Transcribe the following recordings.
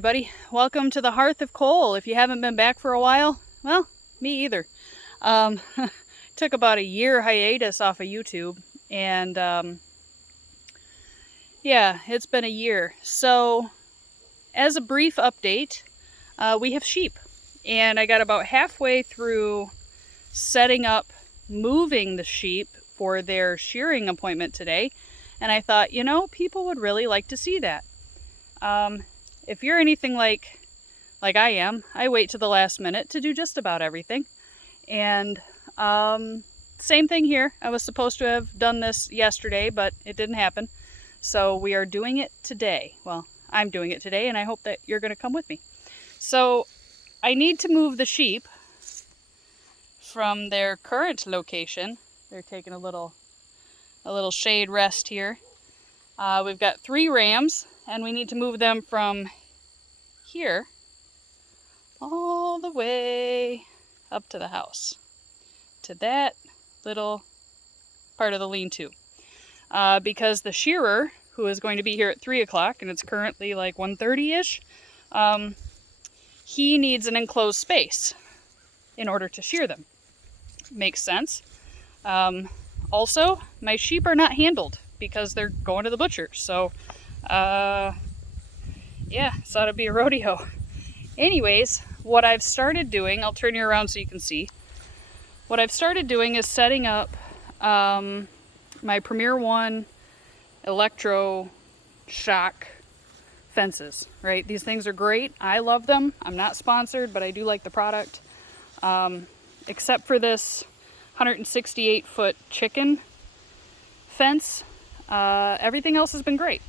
everybody. Welcome to the Hearth of Cole. If you haven't been back for a while, well, me either. Took about a year hiatus off of YouTube, and yeah, it's been a year. So, as a brief update, we have sheep, and I got about halfway through setting up moving the sheep for their shearing appointment today, and I thought, you know, people would really like to see that. If you're anything like I am, I wait to the last minute to do just about everything. And same thing here. I was supposed to have done this yesterday, but it didn't happen. So we are doing it today. Well, I'm doing it today, and I hope that you're going to come with me. So I need to move the sheep from their current location. They're taking a little shade rest here. We've got 3 rams, and we need to move them from here all the way up to the house, to that little part of the lean-to. Because the shearer, who is going to be here at 3 o'clock, and it's currently like 1:30-ish, he needs an enclosed space in order to shear them. Makes sense. Also, my sheep are not handled because they're going to the butcher, so yeah, thought it'd be a rodeo. Anyways, what I've started doing, I'll turn you around so you can see. What I've started doing is setting up my Premier One electro shock fences, right? These things are great. I love them. I'm not sponsored, but I do like the product. Except for this 168-foot chicken fence, everything else has been great.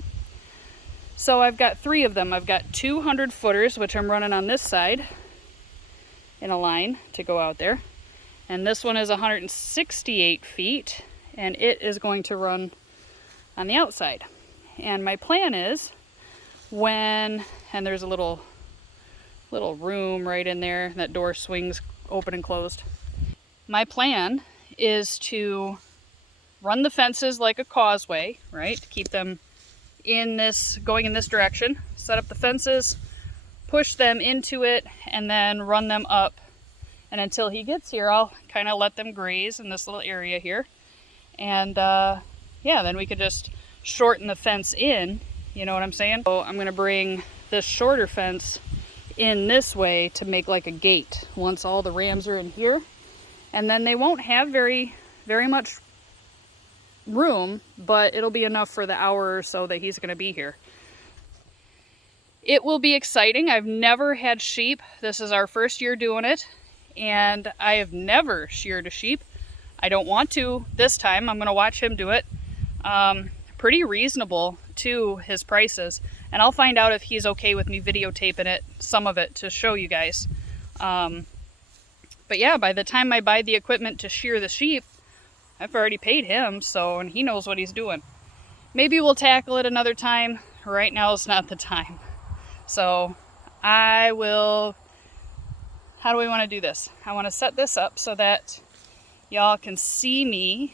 So I've got 3 of them. I've got 200 footers, which I'm running on this side in a line to go out there. And this one is 168 feet, and it is going to run on the outside. And my plan is and there's a little room right in there, that door swings open and closed. My plan is to run the fences like a causeway, right? To keep them going in this direction. Set up the fences, push them into it, and then run them up. And until he gets here, I'll kind of let them graze in this little area here. And yeah, then we could just shorten the fence in, you know what I'm saying? So I'm gonna bring this shorter fence in this way to make like a gate once all the rams are in here. And then they won't have very much room, but it'll be enough for the hour or so that he's going to be here. It will be exciting. I've never had sheep. This is our first year doing it, and I have never sheared a sheep. I don't want to this time. I'm going to watch him do it. Pretty reasonable too, his prices, and I'll find out if he's okay with me videotaping it, some of it, to show you guys. But yeah, by the time I buy the equipment to shear the sheep, I've already paid him, and he knows what he's doing. Maybe we'll tackle it another time. Right now is not the time. So how do we want to do this? I want to set this up so that y'all can see me,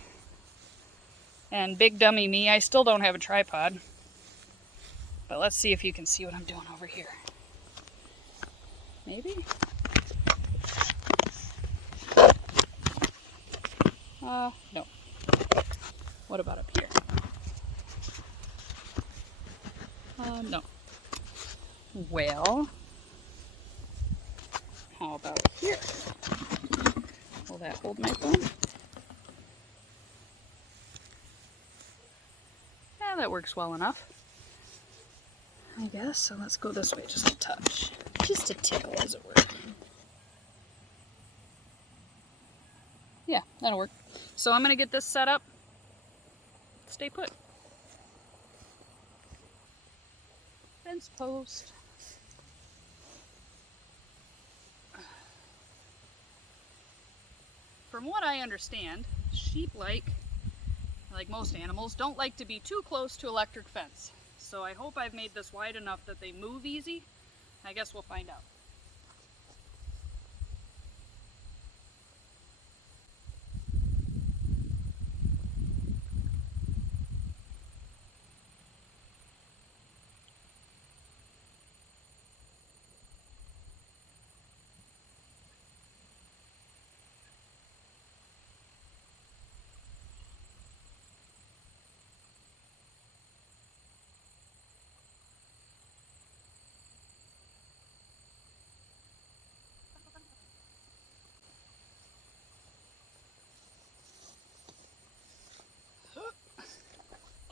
and big dummy me. I still don't have a tripod, but let's see if you can see what I'm doing over here. Maybe? No. What about up here? No. Well, how about here? Will that hold my phone? Yeah, that works well enough, I guess. So let's go this way just a touch. Just a tickle, as it were. Yeah, that'll work. So I'm going to get this set up. Stay put. Fence post. From what I understand, sheep, like most animals, don't like to be too close to electric fence. So I hope I've made this wide enough that they move easy. I guess we'll find out.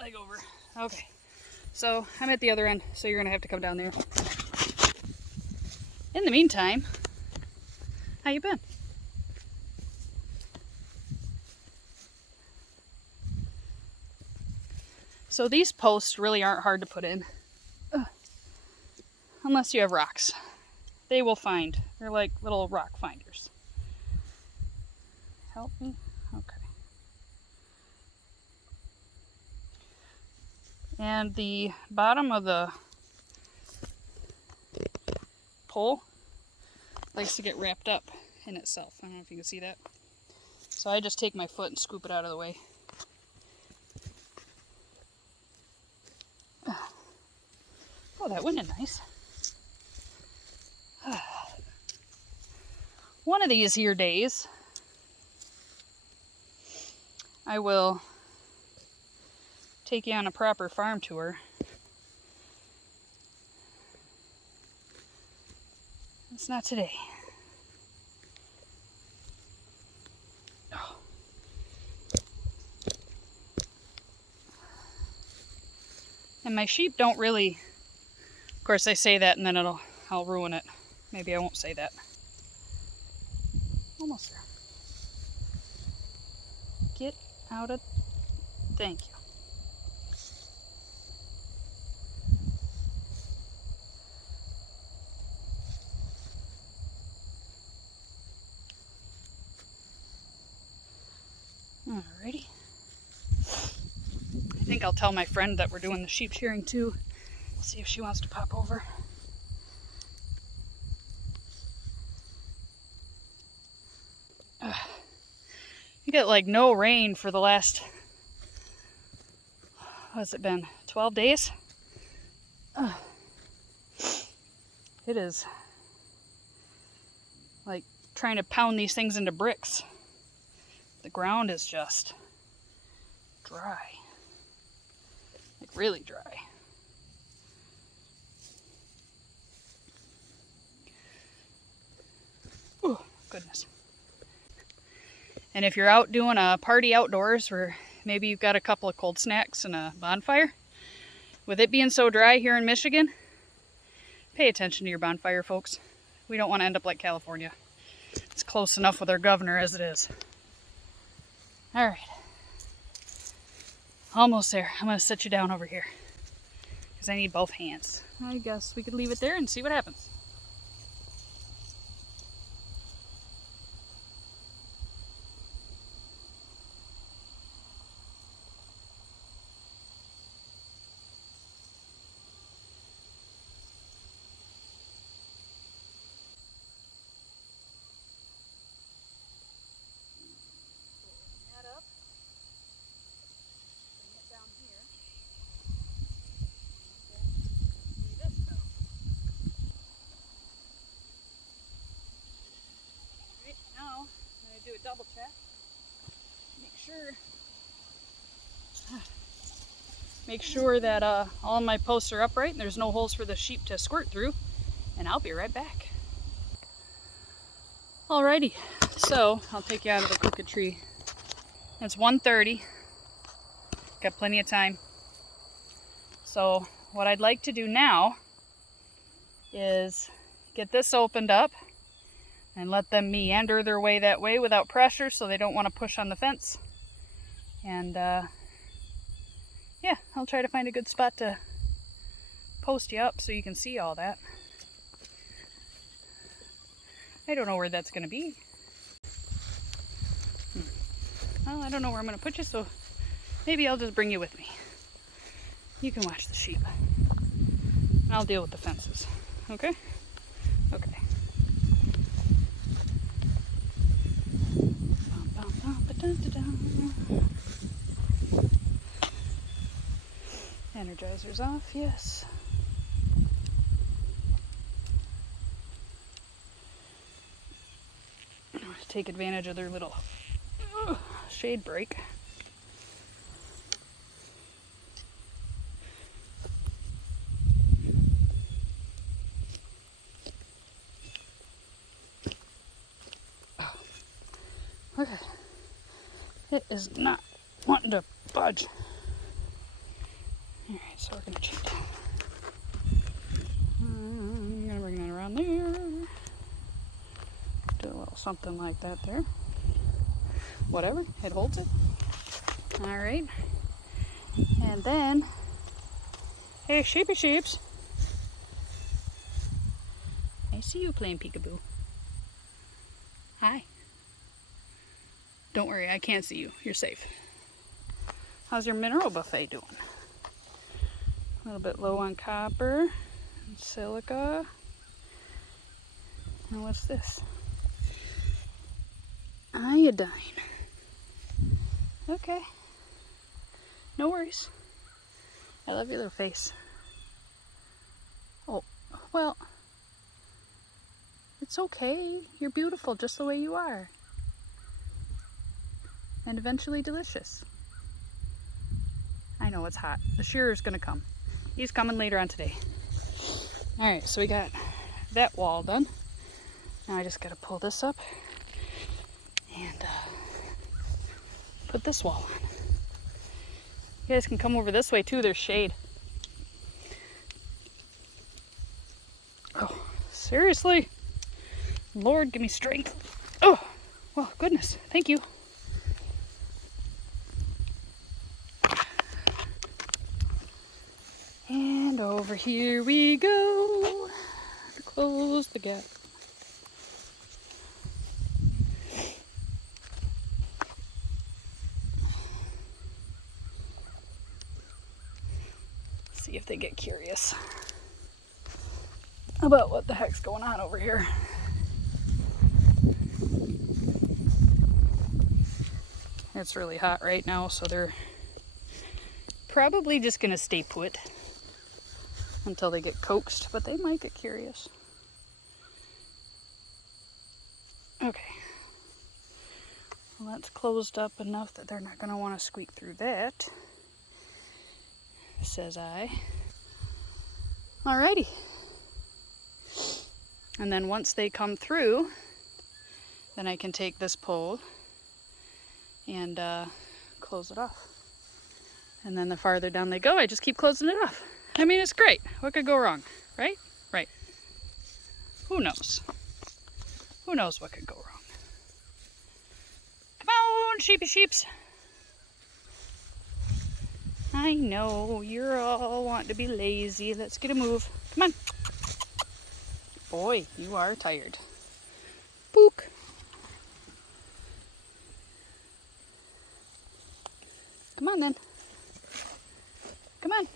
leg over. Okay, so I'm at the other end, so you're gonna have to come down there. In the meantime, how you been? So these posts really aren't hard to put in. Unless you have rocks. They will find. They're like little rock finders. Help me? Okay. And the bottom of the pole likes to get wrapped up in itself. I don't know if you can see that. So I just take my foot and scoop it out of the way. Oh, that went in nice. One of these here days, I will take you on a proper farm tour. It's not today. Oh. And my sheep don't really, of course I say that and then I'll ruin it. Maybe I won't say that. Almost there. Get out of, thank you. Alrighty. I think I'll tell my friend that we're doing the sheep shearing too. See if she wants to pop over. You get like no rain for the last, what's it been, 12 days? It is like trying to pound these things into bricks. The ground is just dry. Like really dry. Oh, goodness. And if you're out doing a party outdoors where maybe you've got a couple of cold snacks and a bonfire, with it being so dry here in Michigan, pay attention to your bonfire, folks. We don't want to end up like California. It's close enough with our governor as it is. All right. Almost there. I'm going to set you down over here because I need both hands. I guess we could leave it there and see what happens. Do a double check. Make sure that all my posts are upright and there's no holes for the sheep to squirt through, and I'll be right back. Alrighty, so I'll take you out of the crooked tree. It's 1:30. Got plenty of time. So what I'd like to do now is get this opened up and let them meander their way that way without pressure so they don't want to push on the fence. And yeah, I'll try to find a good spot to post you up so you can see all that. I don't know where that's going to be. Well, I don't know where I'm going to put you, so maybe I'll just bring you with me. You can watch the sheep. And I'll deal with the fences. Okay? Okay. Energizer's off, yes. Take advantage of their little shade break. Okay. It is not wanting to budge. Alright, so we're going to check that. I'm going to bring that around there. Do a little something like that there. Whatever, it holds it. Alright. And then, hey, sheepy sheeps. I see you playing peekaboo. Hi. Don't worry, I can't see you. You're safe. How's your mineral buffet doing? A little bit low on copper and silica. And what's this? Iodine. Okay. No worries. I love your little face. Oh, well, it's okay. You're beautiful just the way you are. And eventually delicious. I know it's hot. The shearer's gonna come. He's coming later on today. Alright, so we got that wall done. Now I just gotta pull this up and put this wall on. You guys can come over this way too, there's shade. Oh, seriously? Lord, give me strength. Oh, well, goodness, thank you. And over here we go to close the gap. See if they get curious about what the heck's going on over here. It's really hot right now, so they're probably just gonna stay put until they get coaxed, but they might get curious. Okay. Well, that's closed up enough that they're not gonna want to squeak through that, says I. Alrighty. And then once they come through, then I can take this pole and close it off. And then the farther down they go, I just keep closing it off. I mean, it's great. What could go wrong, right? Right. Who knows? Who knows what could go wrong? Come on, sheepy sheeps. I know, you're all wanting to be lazy. Let's get a move. Come on. Boy, you are tired. Book. Come on then. Come on.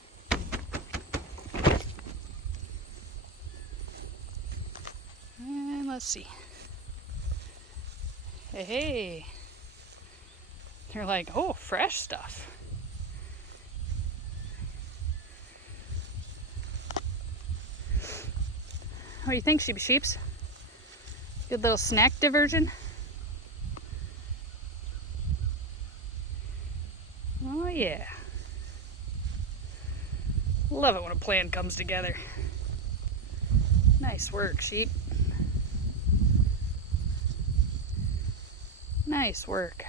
And let's see. Hey, hey. They're like, oh, fresh stuff. What do you think, sheepy sheeps? Good little snack diversion? Oh yeah. Love it when a plan comes together. Nice work, sheep. Nice work.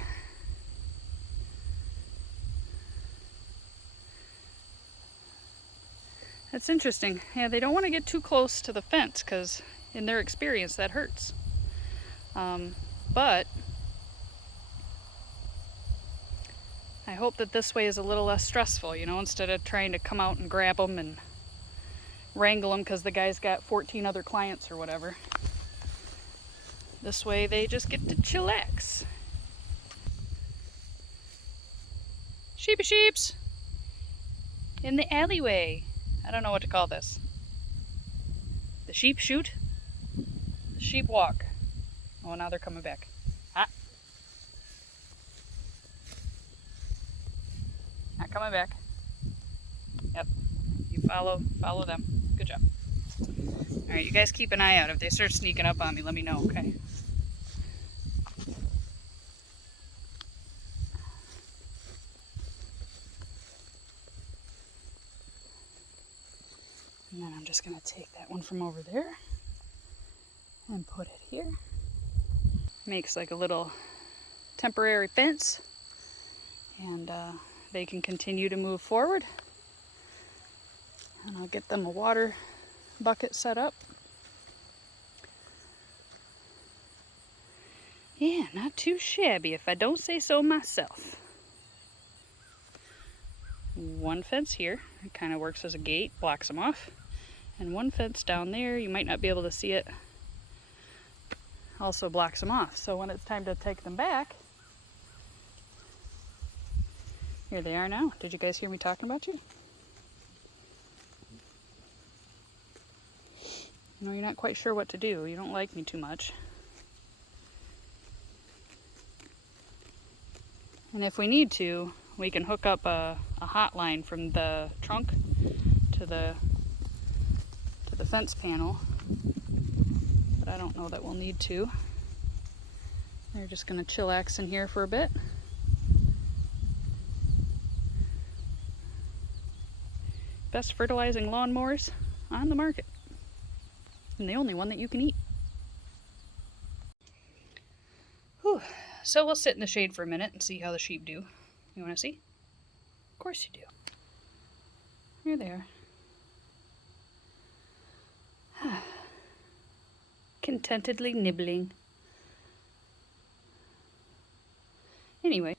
That's interesting. Yeah, they don't want to get too close to the fence because in their experience that hurts. But I hope that this way is a little less stressful, you know, instead of trying to come out and grab them and wrangle them because the guy's got 14 other clients or whatever. This way they just get to chillax. Sheepy sheeps in the alleyway. I don't know what to call this. The sheep shoot? The sheep walk. Oh, now they're coming back. Ah. Not coming back. Yep. You follow them. Good job. Alright, you guys keep an eye out. If they start sneaking up on me, let me know, okay? And then I'm just going to take that one from over there and put it here. Makes like a little temporary fence, and they can continue to move forward And I'll get them a water bucket set up. Yeah, not too shabby if I don't say so myself. One fence here, it kind of works as a gate, blocks them off. And one fence down there, you might not be able to see it, also blocks them off. So when it's time to take them back, here they are now. Did you guys hear me talking about you? No, you're not quite sure what to do. You don't like me too much. And if we need to, we can hook up a hotline from the trunk to the fence panel. But I don't know that we'll need to. They're just going to chillax in here for a bit. Best fertilizing lawnmowers on the market. And the only one that you can eat. Whew. So we'll sit in the shade for a minute and see how the sheep do. You want to see? Of course you do. Here they are. Contentedly nibbling. Anyway,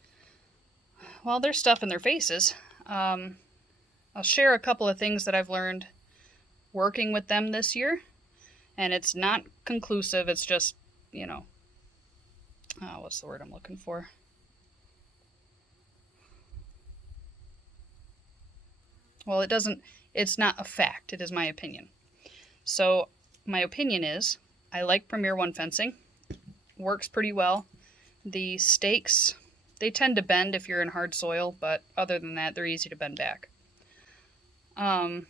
while they're stuffing their faces, I'll share a couple of things that I've learned working with them this year. And it's not conclusive, it's just, you know, what's the word I'm looking for? Well, it's not a fact, it is my opinion. So, my opinion is, I like Premier 1 fencing. Works pretty well. The stakes, they tend to bend if you're in hard soil, but other than that, they're easy to bend back. I've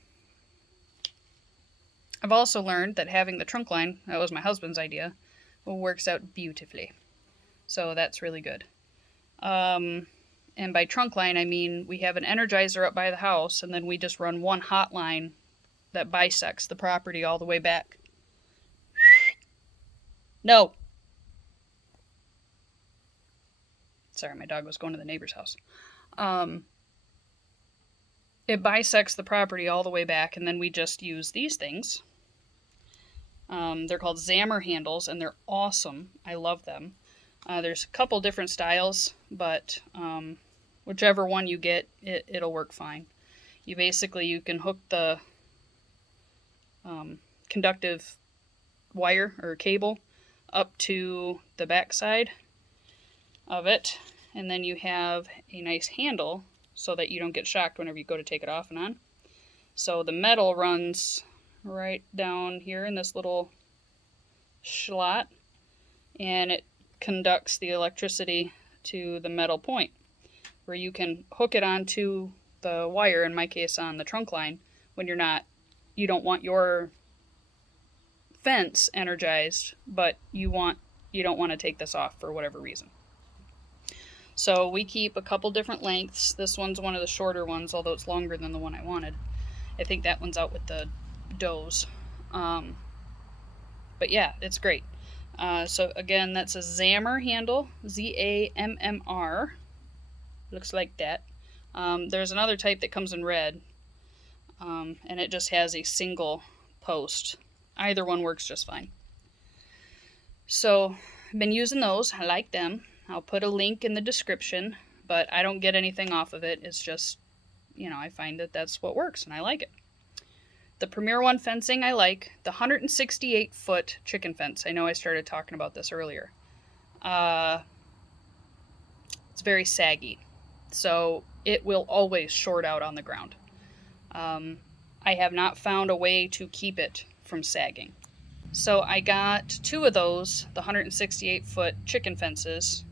also learned that having the trunk line, that was my husband's idea, works out beautifully. So that's really good. And by trunk line, I mean we have an energizer up by the house, and then we just run one hot line that bisects the property all the way back. No! Sorry, my dog was going to the neighbor's house. It bisects the property all the way back, and then we just use these things. They're called Zammr handles, and they're awesome. I love them. There's a couple different styles, but whichever one you get, it'll work fine. You can hook the conductive wire or cable up to the back side of it, and then you have a nice handle so that you don't get shocked whenever you go to take it off and on. So the metal runs right down here in this little slot, and it conducts the electricity to the metal point, where you can hook it onto the wire, in my case on the trunk line, when you don't want your fence energized, but you don't want to take this off for whatever reason. So we keep a couple different lengths. This one's one of the shorter ones, although it's longer than the one I wanted. I think that one's out with the does. But yeah, it's great. So again, that's a Zammr handle, Z-A-M-M-R. Looks like that. There's another type that comes in red, and it just has a single post. Either one works just fine. So I've been using those. I like them. I'll put a link in the description, but I don't get anything off of it. It's just, I find that that's what works, and I like it. The Premier 1 fencing I like. The 168-foot chicken fence. I know I started talking about this earlier. It's very saggy, so it will always short out on the ground. I have not found a way to keep it from sagging. So I got 2 of those, the 168-foot chicken fences,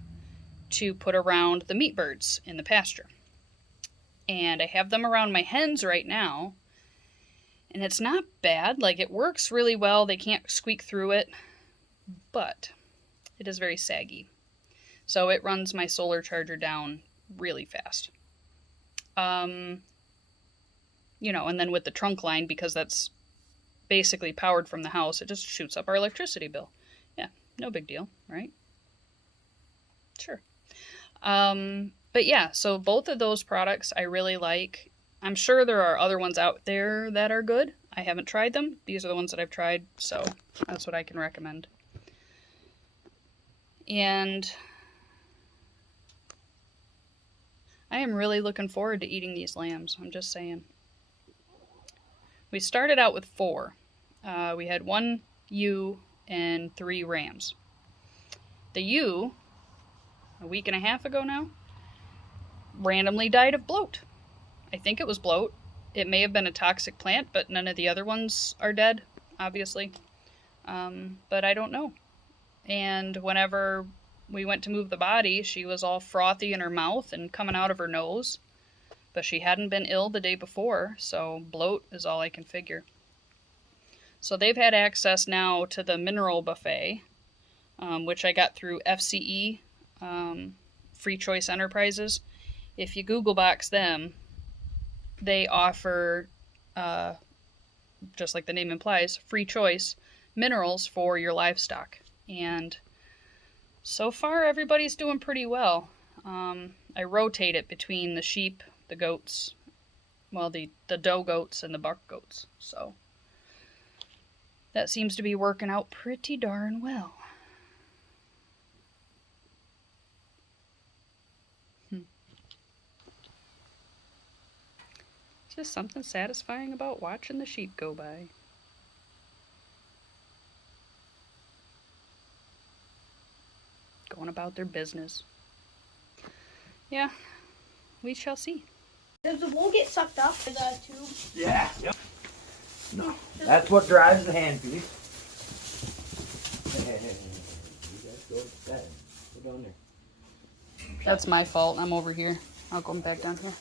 to put around the meat birds in the pasture. And I have them around my hens right now, and it's not bad. Like, it works really well. They can't squeak through it, but it is very saggy. So it runs my solar charger down really fast. And then with the trunk line, because that's basically powered from the house, it just shoots up our electricity bill. Yeah, no big deal, right? Sure. But yeah, so both of those products I really like. I'm sure there are other ones out there that are good. I haven't tried them. These are the ones that I've tried, so that's what I can recommend. And I am really looking forward to eating these lambs. I'm just saying. We started out with 4. We had 1 ewe and 3 rams. The ewe, a week and a half ago now, randomly died of bloat. I think it was bloat. It may have been a toxic plant, but none of the other ones are dead, obviously. But I don't know. And whenever we went to move the body, she was all frothy in her mouth and coming out of her nose. But she hadn't been ill the day before, so bloat is all I can figure. So they've had access now to the mineral buffet, which I got through FCE, Free Choice Enterprises. If you Google box them, they offer, just like the name implies, free choice minerals for your livestock. And so far, everybody's doing pretty well. I rotate it between the sheep, the goats, well, the doe goats and the buck goats. So that seems to be working out pretty darn well. Just something satisfying about watching the sheep go by. Going about their business. Yeah, we shall see. Does the wool get sucked up to the tube? Yeah. Yep. No, that's what drives the hand piece. Go down there. That's my fault. I'm over here. I'll go back down here.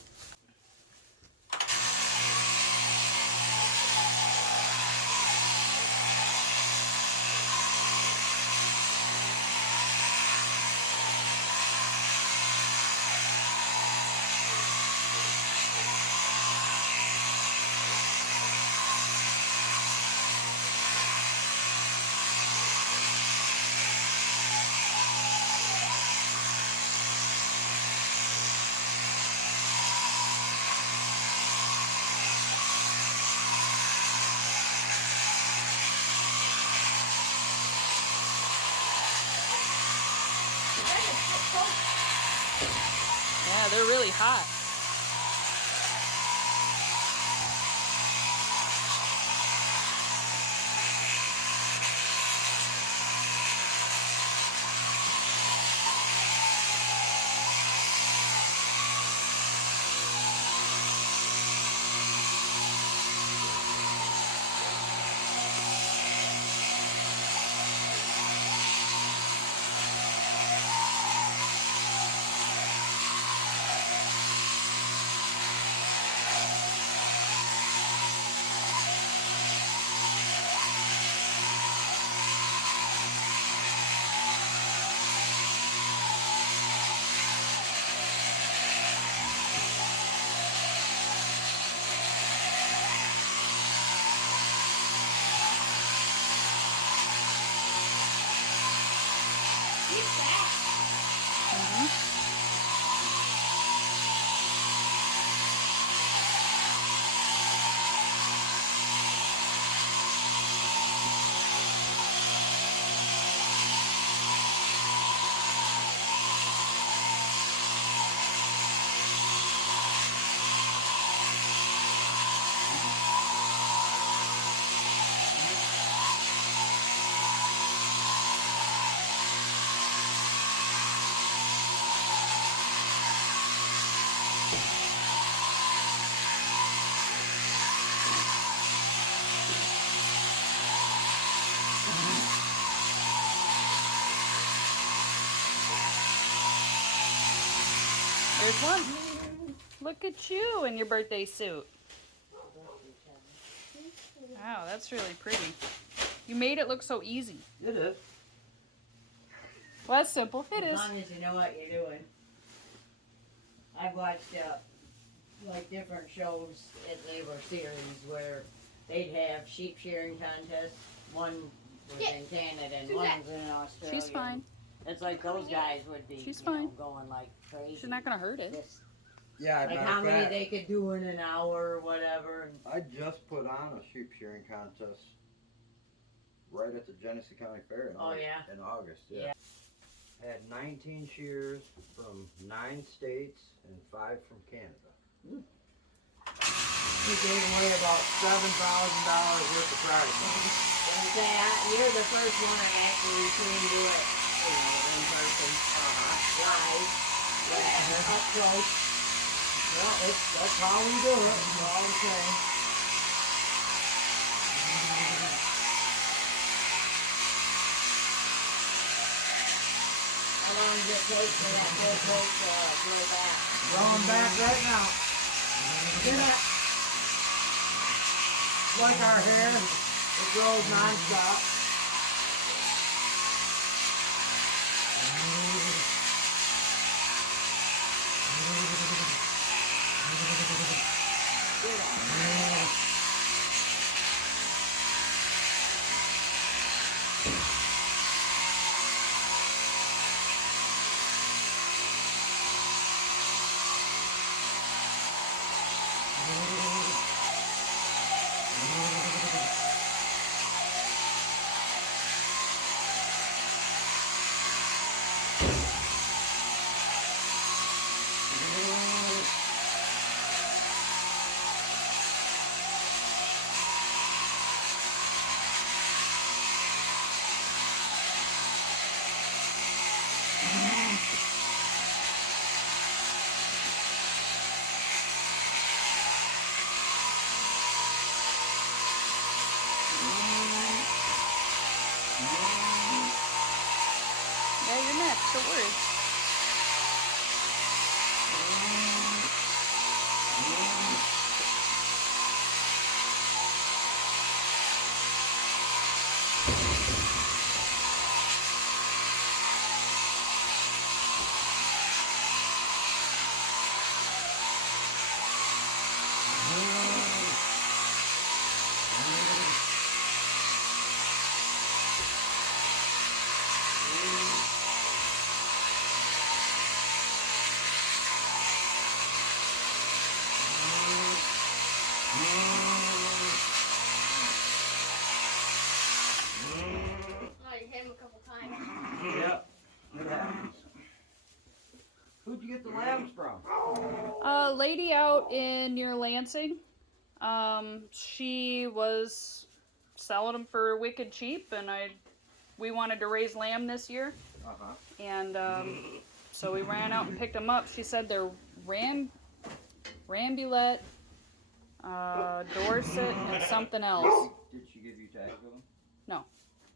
Yeah, they're really hot. There's one. Look at you in your birthday suit. Wow, that's really pretty. You made it look so easy. It is. Well, that's simple. It is. As long as you know what you're doing. I've watched like different shows as they were series where they'd have sheep shearing contests. One was in Canada and one was in Australia. She's fine. It's like those guys would be She's fine. going like crazy. She's not going to hurt it. Just Yeah, Like how many they could do in an hour or whatever. And I just put on a sheep shearing contest right at the Genesee County Fair in August. Yeah. Had 19 shears from 9 states and 5 from Canada. Mm. We gave away about $7,000 worth of prize money. You're the first one I actually seen do it, in person, live, up close. Well, that's how we do it. It's all the same. How long does it take for that whole coat to grow back? Growing back right now. Like our hair, it grows non-stop. Yeah, you're next, don't worry. Oh, you hit him a couple times. Yep, it happens. Who'd you get the lambs from? A lady out in near Lansing. She was selling them for wicked cheap, and we wanted to raise lamb this year, Uh-huh. and so we ran out and picked them up. She said they're Rambulette, Dorset, and something else. Did she give you tags with them? No.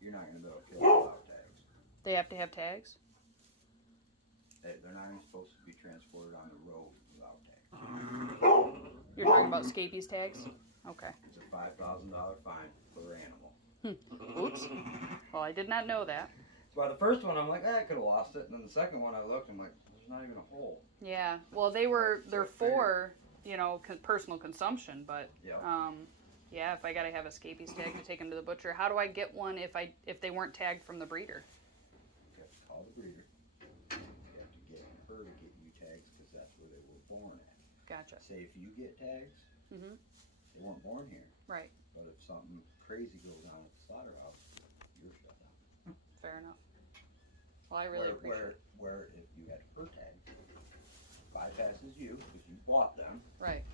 You're not going to be able to kill them without tags. They have to have tags? They're not even supposed to be transported on the road without tags. You're talking about scabies tags? Okay. It's a $5,000 fine per animal. Oops. Well, I did not know that. So by the first one, I'm like, I could have lost it. And then the second one, I looked, I'm like, there's not even a hole. Yeah. Well, they're for, personal consumption, but Yeah. yeah, if I gotta have a scabies tag to take them to the butcher, how do I get one if they weren't tagged from the breeder? You have to call the breeder. You have to get her to get you tags because that's where they were born at. Gotcha. Say if you get tags, Mhm. they weren't born here. Right. But if something crazy goes on at the slaughterhouse, you're shut down. Fair enough. Well, I really appreciate it. Where if you had her tag, bypasses you because you bought them. Right.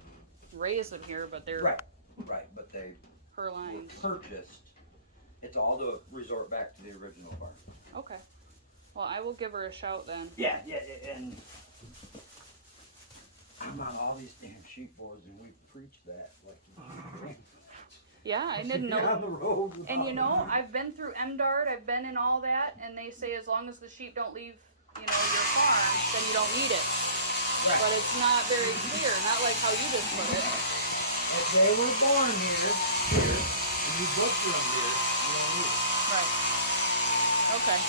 Raise them here, but they're Right, but they her were lines. purchased. It's all to resort back to the original farm. Okay. Well, I will give her a shout then. Yeah, and I'm on all these damn sheep boards, and we preach that like. Yeah, I didn't Get on know. the road. And I've been through MDART, I've been in all that, and they say as long as the sheep don't leave, your farm, then you don't need it. Right. But it's not very clear, not like how you just put it. If they were born here, and you butcher them here, you don't need it. Right. Okay.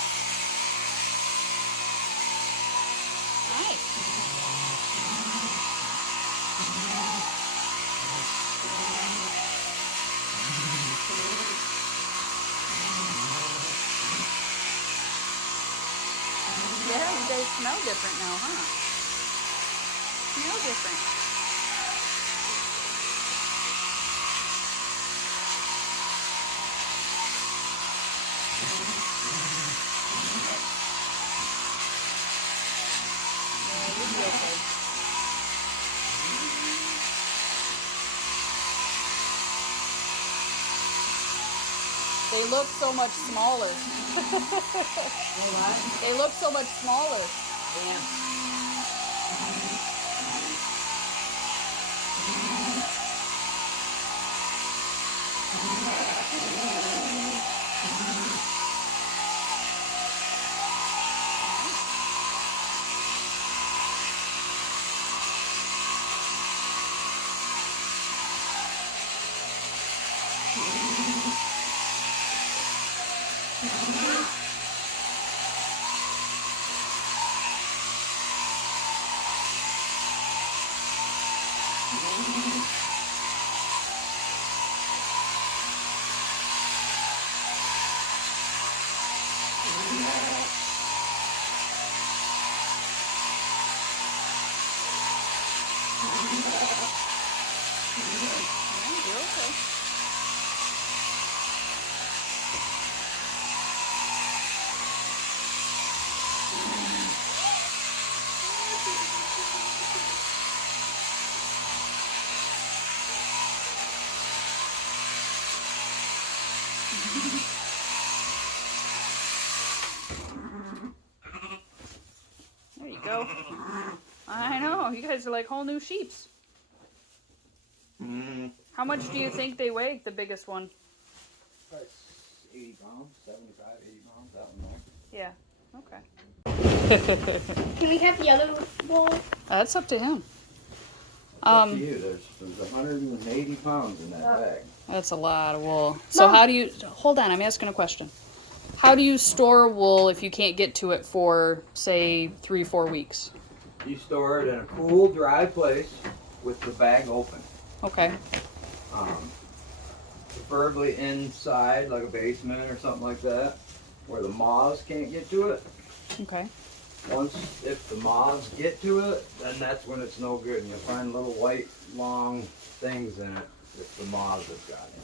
Nice. Yeah, you guys smell different now, huh? Smell different. They look so much smaller. what? They look so much smaller. Yeah. You're okay. There you go. I know, you guys are like whole new sheeps. How much do you think they weigh, the biggest one? That's 80 pounds, 75, 80 pounds, that one there. Yeah, okay. Can we have the other bowl? That's up to him. Up to you. There's 180 pounds in that bag. That's a lot of wool. So how do you, hold on, I'm asking a question. How do you store wool if you can't get to it for, say, 3-4 weeks? You store it in a cool, dry place with the bag open. Okay. Preferably inside, like a basement or something like that, where the moths can't get to it. Okay. If the moths get to it, then that's when it's no good. And you'll find little white, long things in it if the moths have got it.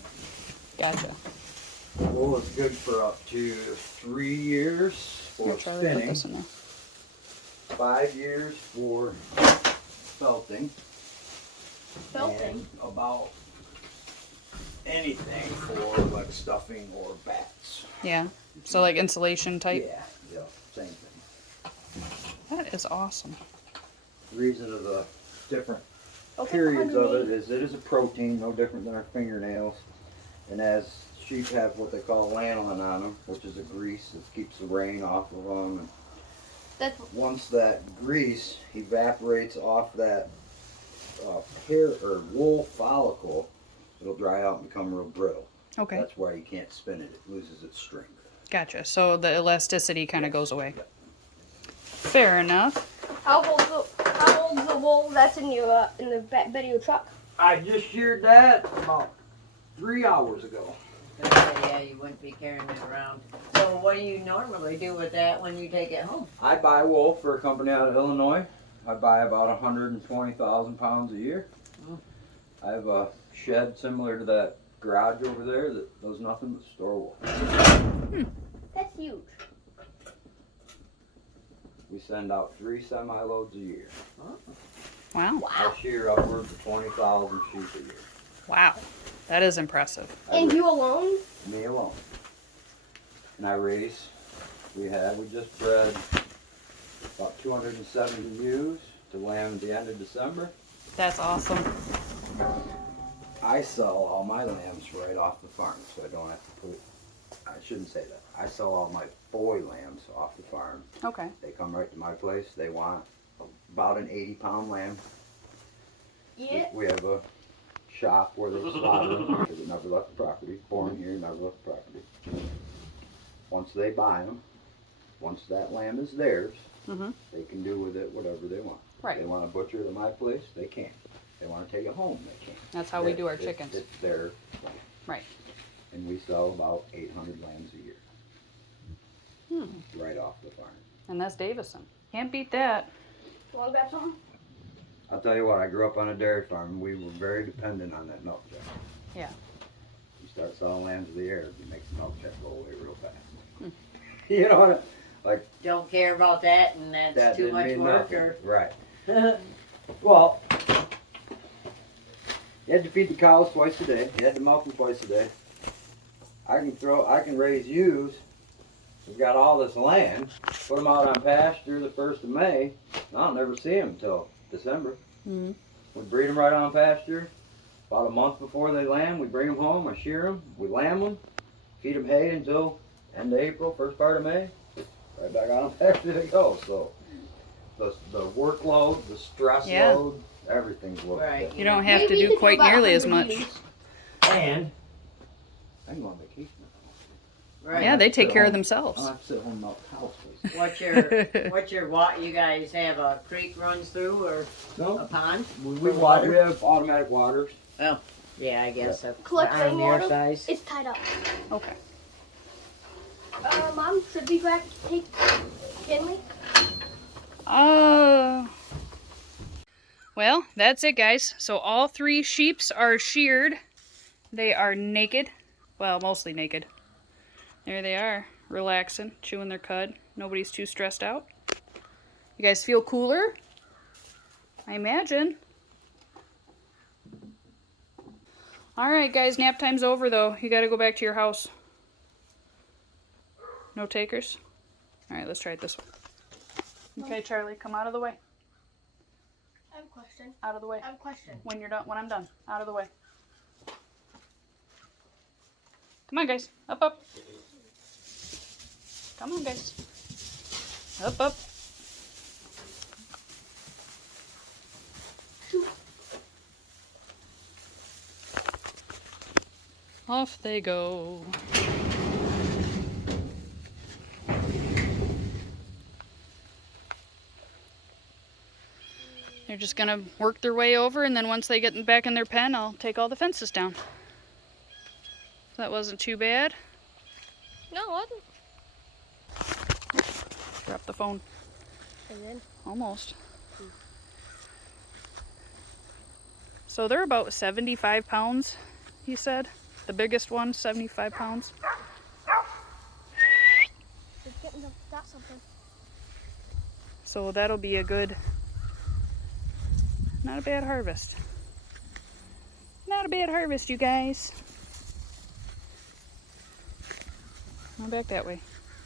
Gotcha. Wool is good for up to 3 years for Here, Charlie, put spinning, this in there. 5 years for felting, Felting? and about anything for like stuffing or bats. Yeah. So like insulation type? Yeah, same thing. That is awesome. The reason of the different Okay, periods of it 180. is it is a protein, no different than our fingernails. And as sheep have what they call lanolin on them, which is a grease that keeps the rain off of them. And That's once that grease evaporates off that hair or wool follicle, it'll dry out and become real brittle. Okay. That's why you can't spin it. It loses its strength. Gotcha. So the elasticity kind of goes away. Yep. Fair enough. how old's the wool that's in your in the bed of your truck? I just sheared that about 3 hours ago. Yeah, you wouldn't be carrying it around. So what do you normally do with that when you take it home? I buy wool for a company out of Illinois. I buy about 120,000 pounds a year. I have a shed similar to that garage over there that does nothing but store wool. That's huge. We send out 3 semi-loads a year. Wow. I shear upwards of 20,000 sheep a year. Wow. That is impressive. And you alone? Me alone. And I raise. We just bred about 270 ewes to lamb at the end of December. That's awesome. I sell all my lambs right off the farm, so I don't have to put. I shouldn't say that. I sell all my boy lambs off the farm. Okay. They come right to my place. They want about an 80-pound lamb. Yeah. We have a shop where they slaughter them because it never left the property. Born here, never left the property. Once they buy them, once that lamb is theirs, they can do with it whatever they want. Right. They want to butcher it at my place, they can. They want to take it home, they can. That's how we do our chickens. It's their lamb. Right. And we sell about 800 lambs a year. Right off the farm. And that's Davison. Can't beat that. You want to grab some? I'll tell you what, I grew up on a dairy farm. We were very dependent on that milk check. Yeah. You start selling lambs of the air, it makes the milk check go away real fast. You know what? Like, Don't care about that, and that's that too didn't much mean work, nothing. or Right. Well, you had to feed the cows twice a day. You had to milk them twice a day. I can raise ewes. We've got all this land. Put them out on pasture the 1st of May. I'll never see them until December. Mm-hmm. We breed them right on pasture. About a month before they lamb, we bring them home. I shear them. We lamb them. Feed them hay until end of April, first part of May. Right back on pasture they go. So the workload, the stress load, everything's loaded. Right. You don't have to do quite nearly as much. And I can go on vacation. right. Yeah, they take care of themselves. I have to sit home and milk cows. What's your what? You guys have a creek runs through or a No, pond? we water. We have automatic waters. Oh, yeah, I guess so. Collect On your rainwater. size. It's tied up. Okay. Mom, should we take Finley? Well, that's it, guys. So all 3 sheeps are sheared. They are naked. Well, mostly naked. There they are, relaxing, chewing their cud. Nobody's too stressed out. You guys feel cooler? I imagine. Alright, guys, nap time's over, though. You gotta go back to your house. No takers? Alright, let's try it this way. Okay, Charlie, come out of the way. I have a question. Out of the way. I have a question. When you're done, when I'm done. Out of the way. Come on, guys. Up, up. Come on, guys. Up, up. Off they go. They're just gonna work their way over, and then once they get back in their pen, I'll take all the fences down. That wasn't too bad. No, it wasn't. Drop the phone. And then? Almost. So they're about 75 pounds, he said. The biggest one, 75 pounds. It's getting to got something. So that'll be a good, not a bad harvest. Not a bad harvest, you guys. Go back that way.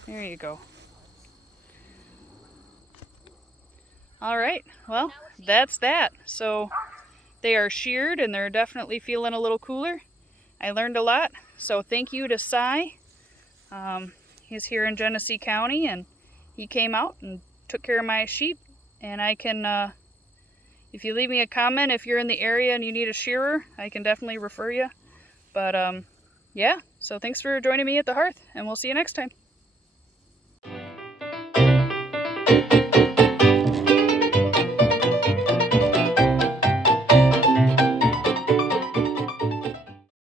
There you go. All right, well, that's that. So they are sheared and they're definitely feeling a little cooler. I learned a lot, so thank you to Cy. He's here in Genesee County, and he came out and took care of my sheep. And I can, if you leave me a comment, if you're in the area and you need a shearer, I can definitely refer you. But yeah, so thanks for joining me at the hearth, and we'll see you next time.